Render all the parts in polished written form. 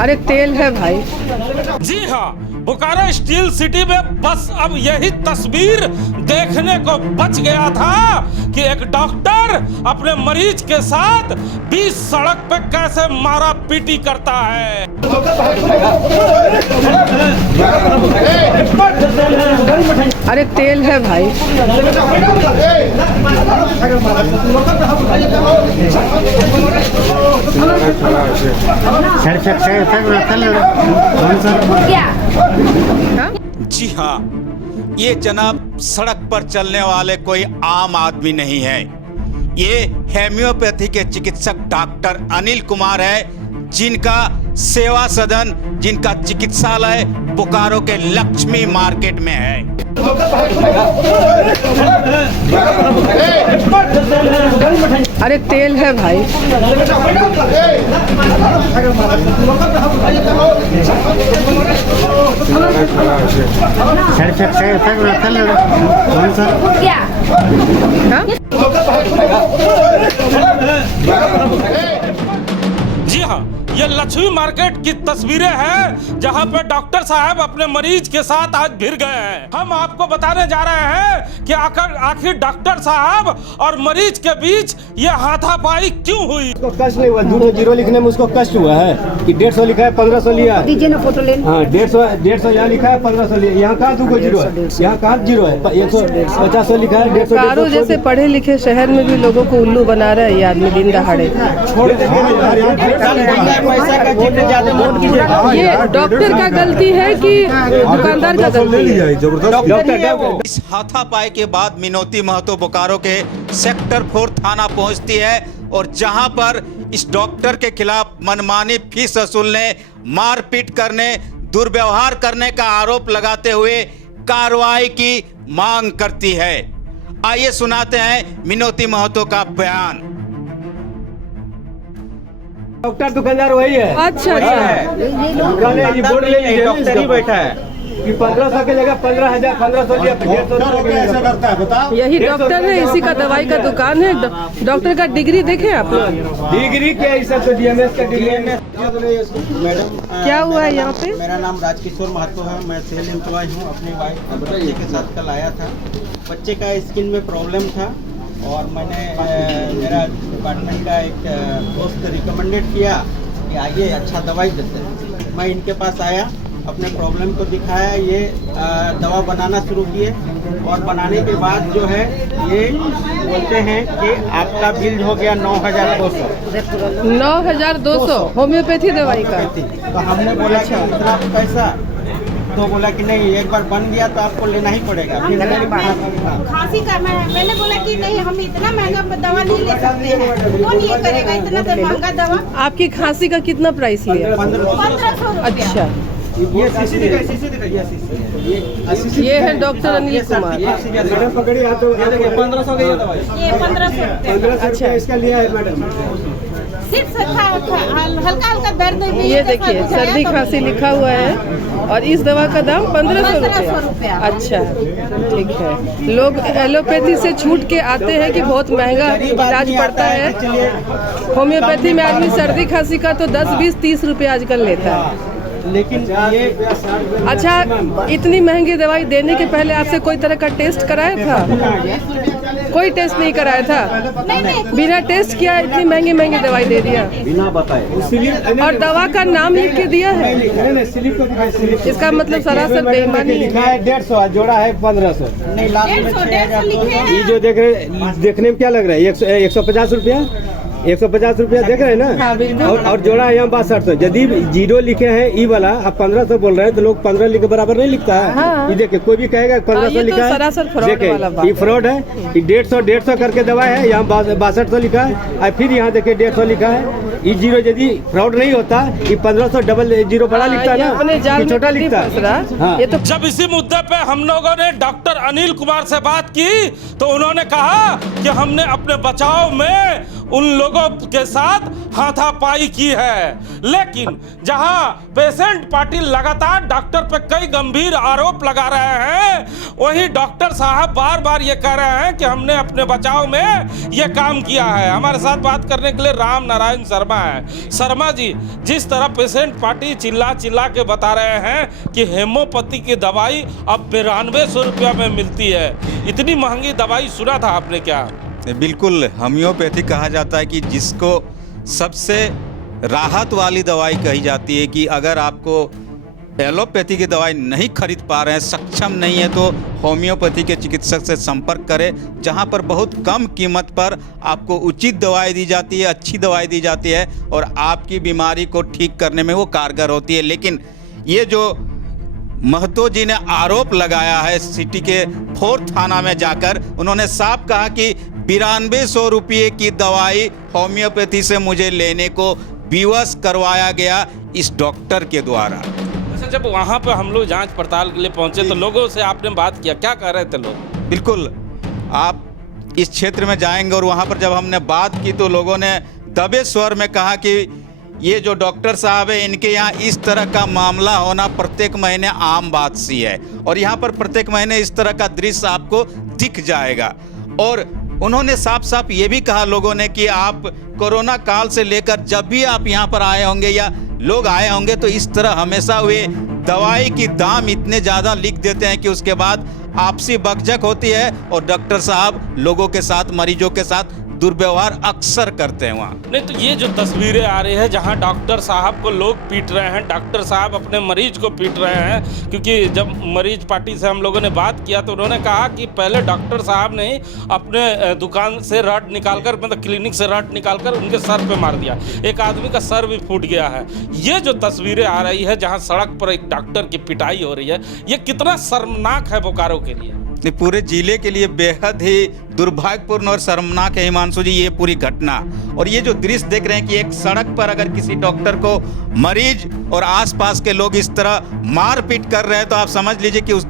अरे तेल है भाई। जी हाँ, बोकारो स्टील सिटी में बस अब यही तस्वीर देखने को बच गया था कि एक डॉक्टर अपने मरीज के साथ बीच सड़क पे कैसे मारा पीटी करता है। अरे तेल है भाई। जी हाँ, ये जनाब सड़क पर चलने वाले कोई आम आदमी नहीं है। ये होम्योपैथी के चिकित्सक डॉक्टर अनिल कुमार है, जिनका सेवा सदन, जिनका चिकित्सालय बोकारो के लक्ष्मी मार्केट में है। अरे तेल है भाई। जी हाँ, ये लक्ष्मी मार्केट की तस्वीरें हैं जहां पे डॉक्टर साहब अपने मरीज के साथ आज भिड़ गए हैं। हम आपको बताने जा रहे हैं कि आखिर डॉक्टर साहब और मरीज के बीच ये हाथापाई क्यों हुई। उसको कष्ट नहीं हुआ, 2 लिखने में उसको कष्ट हुआ है कि 150 लिखा है 1500 लिया। दीजिए ना फोटो लेने। हाँ 150 यहाँ लिखा है 1500 लिया। यहाँ कहाँ 2 0 है, यहाँ कहाँ 0 है। 150 लिखा है 150। बोकारो जैसे पढ़े लिखे शहर में भी लोगों को उल्लू बना रहा है ये आदमी दिन दहाड़े। ये डॉक्टर का गलती है कि दुकानदार का गलती है? इस हाथापाई के बाद मिनोती महतो बोकारो के सेक्टर 4 थाना पहुंचती है और जहां पर इस डॉक्टर के खिलाफ मनमानी फीस वसूलने, मारपीट करने, दुर्व्यवहार करने का आरोप लगाते हुए कार्रवाई की मांग करती है। आइए सुनाते हैं मिनोती महतो का बयान। डॉक्टर दुकानदार वही है। अच्छा बोर्ड ले लीजिए, डॉक्टर ही बैठा है कि 1500 की जगह 15,000 1500 लिया। ऐसा करता है बताओ। यही डॉक्टर है, इसी का दवाई का दुकान है। डॉक्टर का डिग्री देखे आप लोग? डिग्री क्या इस सब DMS का डिग्री है। मैडम क्या हुआ है यहाँ पे? मेरा नाम राजकिशोर महतो है, मैं सेल एम्प्लॉय हूँ। अपनी वाइफ बच्चे के साथ कल आया था। बच्चे का स्किन में प्रॉब्लम था और मैंने मेरा डिपार्टमेंट का एक दोस्त रिकमेंडेड किया कि आइए अच्छा दवाई देते हैं। मैं इनके पास आया, अपने प्रॉब्लम को दिखाया, ये दवा बनाना शुरू किए और बनाने के बाद जो है ये बोलते हैं कि आपका बिल हो गया 9,200। 9,200 होम्योपैथी दवाई का। तो हमने बोला कि इतना पैसा, तो बोला कि नहीं, एक बार बन गया तो आपको लेना ही पड़ेगा। खांसी का मैंने बोला कि नहीं, हम इतना महंगा दवा नहीं ले सकते हैं, कौन ये करेगा इतना महंगा दवा। आपकी खांसी का कितना प्राइस लिया? 1500। अच्छा, ये ये है डॉक्टर अनिल कुमार। मैडम पकड़िए हाथ। 1500 की दवाई, ये 1500। 1500 इसका लिया है मैडम। सिर्फ हल्का हल्का दर्द है। ये देखिए सर्दी खांसी लिखा हुआ है और इस दवा का दाम 1500 रुपया। अच्छा ठीक है। लोग एलोपैथी से छूट के आते हैं कि बहुत महंगा इलाज पड़ता है। होम्योपैथी में आदमी सर्दी खांसी का तो 10, 20, 30 रुपये आजकल लेता है। लेकिन ये अच्छा, इतनी महंगी दवाई देने के पहले आपसे कोई तरह का टेस्ट कराया था? कोई टेस्ट नहीं कराया था? बिना टेस्ट किया इतनी महंगी महंगी दवाई दे दिया बिना बताए। और दवा का नाम लिख के दिया है। इसका मतलब सरासर बेईमानी लिखा है 150, जोड़ा है 1500। नहीं, लास्ट में 6,000 लिखे हैं। ये जो देखने में क्या लग रहा है? 150 रुपया, 150 रुपया देख रहे हैं ना। और जोड़ा है यहाँ 6200। यदि 0 लिखे हैं ई वाला, आप 1500 बोल रहे हैं तो लोग 15 लिखे बराबर नहीं लिखता है। हाँ। ये देखिए कोई भी कहेगा 1500 लिखा है, देखिए ये फ्रॉड है। ये 150 करके दवा है, यहाँ 6200 लिखा है। और फिर यहाँ देखिए 150 लिखा है। ये 0 यदि फ्रॉड नहीं होता, ये 1500 डबल 0 बड़ा लिखता है ना, छोटा लिखता है। हाँ। ये तो जब इसी मुद्दे पे हम लोगों ने डॉक्टर अनिल कुमार से बात की तो उन्होंने कहा कि हमने अपने बचाव में उन लोगों लोगों के साथ हाथापाई की है। लेकिन जहां पेशेंट पार्टी लगातार डॉक्टर पे कई गंभीर आरोप लगा रहे हैं, वहीं डॉक्टर साहब बार बार ये कह रहे हैं कि हमने अपने बचाव में ये काम किया है। हमारे साथ बात करने के लिए राम नारायण शर्मा है। शर्मा जी, जिस तरह पेशेंट पार्टी चिल्ला चिल्ला के बता रहे हैं कि हेमोपैथी की दवाई अब 9200 रुपया में मिलती है, इतनी महंगी दवाई सुना था आपने क्या? बिल्कुल, होम्योपैथी कहा जाता है कि जिसको सबसे राहत वाली दवाई कही जाती है कि अगर आपको एलोपैथी की दवाई नहीं खरीद पा रहे हैं, सक्षम नहीं है, तो होम्योपैथी के चिकित्सक से संपर्क करें, जहां पर बहुत कम कीमत पर आपको उचित दवाई दी जाती है, अच्छी दवाई दी जाती है और आपकी बीमारी को ठीक करने में वो कारगर होती है। लेकिन ये जो महतो जी ने आरोप लगाया है सिटी के 4 थाना में जाकर, उन्होंने साफ कहा कि 9200 रुपये की दवाई होम्योपैथी से मुझे लेने को विवश करवाया गया इस डॉक्टर के द्वारा। अच्छा, जब वहाँ पे हम लोग जांच पड़ताल के लिए पहुँचे तो लोगों से आपने बात किया, क्या कह रहे थे लोग? बिल्कुल, आप इस क्षेत्र में जाएंगे और वहाँ पर जब हमने बात की तो लोगों ने दबे स्वर में कहा कि ये जो डॉक्टर साहब है, इनके यहाँ इस तरह का मामला होना प्रत्येक महीने आम बात सी है और यहाँ पर प्रत्येक महीने इस तरह का दृश्य आपको दिख जाएगा। और उन्होंने साफ साफ ये भी कहा लोगों ने कि आप कोरोना काल से लेकर जब भी आप यहाँ पर आए होंगे या लोग आए होंगे तो इस तरह हमेशा वे दवाई की दाम इतने ज़्यादा लिख देते हैं कि उसके बाद आपसी बकझक होती है और डॉक्टर साहब लोगों के साथ, मरीजों के साथ दुर्व्यवहार अक्सर करते हैं वहाँ। नहीं तो ये जो तस्वीरें आ रही है जहाँ डॉक्टर साहब को लोग पीट रहे हैं, डॉक्टर साहब अपने मरीज को पीट रहे हैं, क्योंकि जब मरीज पार्टी से हम लोगों ने बात किया तो उन्होंने कहा कि पहले डॉक्टर साहब ने अपने दुकान से रड निकालकर, मतलब क्लिनिक से रड निकालकर उनके सर पे मार दिया, एक आदमी का सर भी फूट गया है। ये जो तस्वीरें आ रही है जहाँ सड़क पर एक डॉक्टर की पिटाई हो रही है, ये कितना शर्मनाक है बोकारो के लिए? पूरे जिले के लिए बेहद ही दुर्भाग्यपूर्ण और शर्मनाक है हिमांशु जी ये पूरी घटना। और ये जो दृश्य देख रहे हैं कि एक सड़क पर अगर किसी डॉक्टर को मरीज और आसपास के लोग इस तरह मारपीट कर रहे हैं तो आप समझ लीजिए कि उस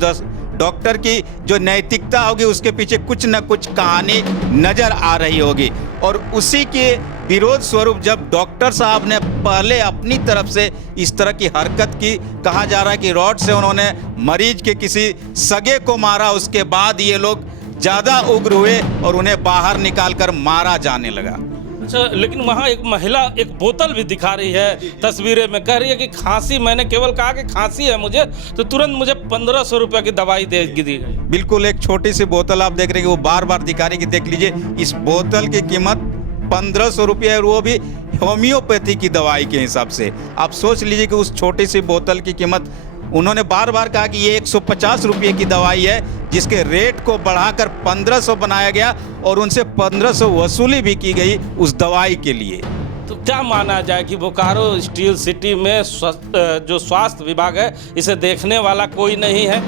डॉक्टर की जो नैतिकता होगी उसके पीछे कुछ न कुछ कहानी नजर आ रही होगी। और उसी के विरोध स्वरूप जब डॉक्टर साहब ने पहले अपनी तरफ से इस तरह की हरकत की, कहा जा रहा है कि रॉड से उन्होंने मरीज के किसी सगे को मारा, उसके बाद ये लोग ज़्यादा उग्र हुए और उन्हें बाहर निकालकर मारा जाने लगा। अच्छा, लेकिन वहाँ एक महिला एक बोतल भी दिखा रही है तस्वीरें में, कह रही है कि खांसी, मैंने केवल कहा कि खांसी है मुझे तो तुरंत मुझे 1500 रुपये की दवाई दे दी गई। बिल्कुल, एक छोटी सी बोतल आप देख रहे हैं कि वो बार बार दिखा रही है कि देख लीजिए इस बोतल की कीमत 1500 रुपये है और वो भी होम्योपैथी की दवाई के हिसाब से। आप सोच लीजिए कि उस छोटी सी बोतल की कीमत, उन्होंने बार बार कहा कि ये 150 रुपये की दवाई है, जिसके रेट को बढ़ाकर 1500 बनाया गया और उनसे 1500 वसूली भी की गई उस दवाई के लिए। तो क्या माना जाए कि बोकारो स्टील सिटी में जो स्वास्थ्य विभाग है इसे देखने वाला कोई नहीं है?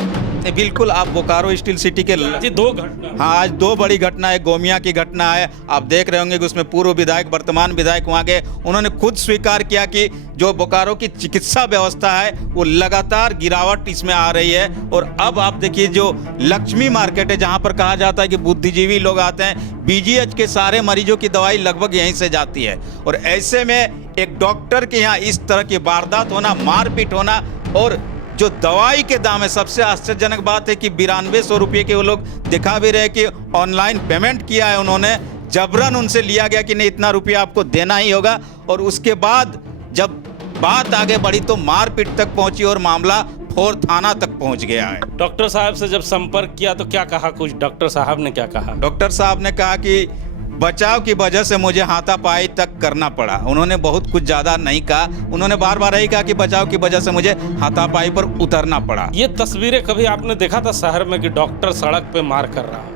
बिल्कुल, आप बोकारो स्टील सिटी के जी 2 घटना, हाँ आज 2 बड़ी घटना है। गोमिया की घटना है, आप देख रहे होंगे कि उसमें पूर्व विधायक, वर्तमान विधायक वहाँ गए, उन्होंने खुद स्वीकार किया कि जो बोकारो की चिकित्सा व्यवस्था है वो लगातार गिरावट इसमें आ रही है। और अब आप देखिए जो लक्ष्मी मार्केट है जहाँ पर कहा जाता है कि बुद्धिजीवी लोग आते हैं, बीजीएच के सारे मरीजों की दवाई लगभग यहीं से जाती है और ऐसे में एक डॉक्टर के यहाँ इस तरह की वारदात होना, मारपीट होना, और जो दवाई के दाम है, सबसे आश्चर्यजनक बात है कि 9200 रुपये के वो लोग दिखा भी रहे कि ऑनलाइन पेमेंट किया है उन्होंने, जबरन उनसे लिया गया कि नहीं इतना रुपया आपको देना ही होगा। और उसके बाद जब बात आगे बढ़ी तो मारपीट तक पहुंची और मामला 4 थाना तक पहुंच गया है। डॉक्टर साहब से जब संपर्क किया तो क्या कहा, कुछ डॉक्टर साहब ने क्या कहा? डॉक्टर साहब ने कहा कि बचाव की वजह से मुझे हाथापाई तक करना पड़ा। उन्होंने बहुत कुछ ज़्यादा नहीं कहा, उन्होंने बार बार यही कहा कि बचाव की वजह से मुझे हाथापाई पर उतरना पड़ा। ये तस्वीरें कभी आपने देखा था शहर में कि डॉक्टर सड़क पे मार कर रहा हो?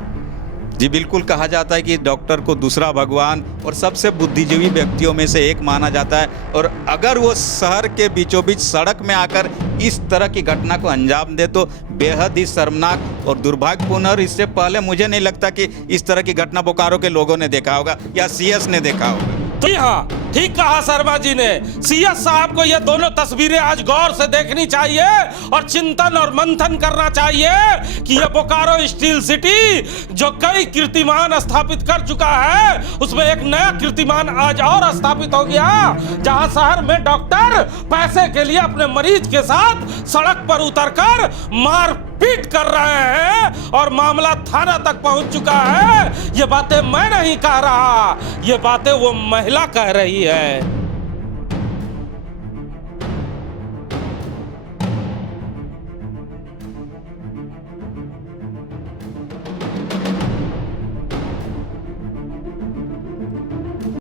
जी बिल्कुल, कहा जाता है कि डॉक्टर को दूसरा भगवान और सबसे बुद्धिजीवी व्यक्तियों में से एक माना जाता है और अगर वो शहर के बीचों बीच सड़क में आकर इस तरह की घटना को अंजाम दे तो बेहद ही शर्मनाक और दुर्भाग्यपूर्ण। और इससे पहले मुझे नहीं लगता कि इस तरह की घटना बोकारो के लोगों ने देखा होगा या सीएस ने देखा होगा। जी हाँ, ठीक कहा शर्मा जी ने। सीएस साहब को ये दोनों तस्वीरें आज गौर से देखनी चाहिए और चिंतन और मंथन करना चाहिए कि ये बोकारो स्टील सिटी जो कई कीर्तिमान स्थापित कर चुका है, उसमें एक नया कीर्तिमान आज और स्थापित हो गया, जहां शहर में डॉक्टर पैसे के लिए अपने मरीज के साथ सड़क पर उतरकर मारपीट कर रहे हैं और मामला थाना तक पहुंच चुका है। ये बातें मैं नहीं कह रहा, ये बातें वो महिला कह रही है।